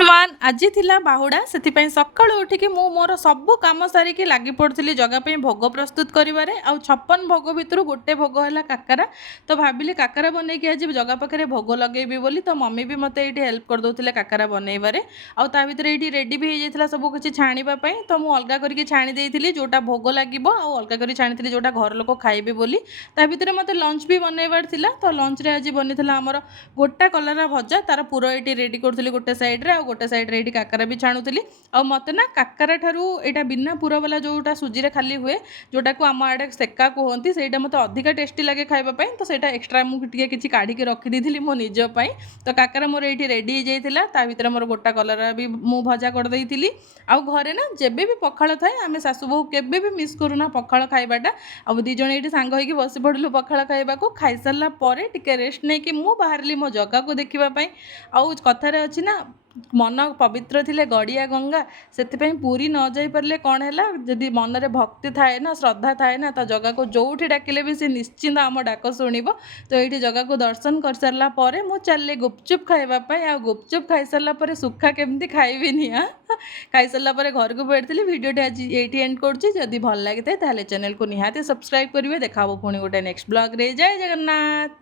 ମାନ ଆଜି ଥିଲା ବାହୁଡ଼ା ସେଥିପାଇଁ ସକାଳୁ ଉଠିକି ମୁଁ ମୋର ସବୁ କାମ ସାରିକି ଲାଗି ପଡ଼ିଥିଲି ଜଗା ପାଇଁ ଭୋଗ ପ୍ରସ୍ତୁତ କରିବାରେ। ଆଉ 56 ଭୋଗ ଭିତରୁ ଗୋଟେ ଭୋଗ ହେଲା କାକରା। ତ ଭାବିଲି କାକରା ବନେଇକି ଆଜି ଜଗା ପାଖରେ ଭୋଗ ଲଗେଇବି ବୋଲି। ତ ମମି ବି ମୋତେ ଏଇଠି ହେଲ୍ପ କରିଦେଉଥିଲେ କାକରା ବନେଇବାରେ। ଆଉ ତା ଭିତରେ ଏଇଠି ରେଡ଼ି ବି ହେଇଯାଇଥିଲା ସବୁ କିଛି ଛାଣିବା ପାଇଁ। ତ ମୁଁ ଅଲଗା କରିକି ଛାଣି ଦେଇଥିଲି ଯେଉଁଟା ଭୋଗ ଲାଗିବ, ଆଉ ଅଲଗା କରି ଛାଣିଥିଲି ଯେଉଁଟା ଘର ଲୋକ ଖାଇବେ ବୋଲି। ତା ଭିତରେ ମୋତେ ଲଞ୍ଚ ବି ବନେଇବାର ଥିଲା। ତ ଲଞ୍ଚରେ ଆଜି ବନିଥିଲା ଆମର ଗୋଟା କଲରା ଭଜା। ତାର ପୁର ଏଇଠି ରେଡ଼ି କରୁଥିଲି ଗୋଟେ ସାଇଡ଼୍ରେ, ଆଉ ଗୋଟେ ସାଇଡ଼୍ରେ ଏଇଠି କାକରା ବି ଛାଣୁଥିଲି। ଆଉ ମୋତେ ନା କାକରା ଠାରୁ ଏଇଟା ବିନା ପୁର ବାଲା ଯେଉଁଟା ସୁଜିରେ ଖାଲି ହୁଏ, ଯେଉଁଟାକୁ ଆମ ଆଡ଼େ ସେକା କୁହନ୍ତି, ସେଇଟା ମୋତେ ଅଧିକା ଟେଷ୍ଟି ଲାଗେ ଖାଇବା ପାଇଁ। ତ ସେଇଟା ଏକ୍ସଟ୍ରା ମୁଁ ଟିକେ କିଛି କାଢ଼ିକି ରଖିଦେଇଥିଲି ମୋ ନିଜ ପାଇଁ। ତ କାକରା ମୋର ଏଇଠି ରେଡ଼ି ହେଇଯାଇଥିଲା। ତା ଭିତରେ ମୋର ଗୋଟା କଲରା ବି ମୁଁ ଭଜା କରିଦେଇଥିଲି। ଆଉ ଘରେ ନା ଯେବେ ବି ପଖାଳ ଥାଏ, ଆମେ ଶାଶୁ ବୋହୂ କେବେ ବି ମିସ୍ କରୁନା ପଖାଳ ଖାଇବାଟା। ଆଉ ଦୁଇ ଜଣ ଏଇଠି ସାଙ୍ଗ ହେଇକି ବସି ପଡ଼ିଲୁ ପଖାଳ ଖାଇବାକୁ। ଖାଇସାରିଲା ପରେ ଟିକେ ରେଷ୍ଟ ନେଇକି ମୁଁ ବାହାରିଲି ମୋ ଜଗାକୁ ଦେଖିବା ପାଇଁ। ଆଉ କଥାରେ ଅଛି ନା, ମନ ପବିତ୍ର ଥିଲେ ଗଡ଼ିଆ ଗଙ୍ଗା। ସେଥିପାଇଁ ପୁରୀ ନ ଯାଇପାରିଲେ କ'ଣ ହେଲା, ଯଦି ମନରେ ଭକ୍ତି ଥାଏ ନା, ଶ୍ରଦ୍ଧା ଥାଏ ନା, ତ ଜଗାକୁ ଯେଉଁଠି ଡାକିଲେ ବି ସେ ନିଶ୍ଚିନ୍ତ ଆମ ଡାକ ଶୁଣିବ। ତ ଏଇଠି ଜଗାକୁ ଦର୍ଶନ କରିସାରିଲା ପରେ ମୁଁ ଚାଲିଲି ଗୁପଚୁପ୍ ଖାଇବା ପାଇଁ। ଆଉ ଗୁପଚୁପ୍ ଖାଇସାରିଲା ପରେ ସୁଖା କେମିତି ଖାଇବିନି ଖାଇସାରିଲା ପରେ ଘରକୁ ଫେରିଥିଲି। ଭିଡ଼ିଓଟି ଆଜି ଏଇଠି ଏଣ୍ଡ କରୁଛି। ଯଦି ଭଲ ଲାଗିଥାଏ ତାହେଲେ ଚ୍ୟାନେଲକୁ ନିହାତି ସବସ୍କ୍ରାଇବ୍ କରିବେ। ଦେଖା ହେବ ପୁଣି ଗୋଟେ ନେକ୍ସଟ ବ୍ଲଗ୍ରେ। ଜୟ ଜଗନ୍ନାଥ।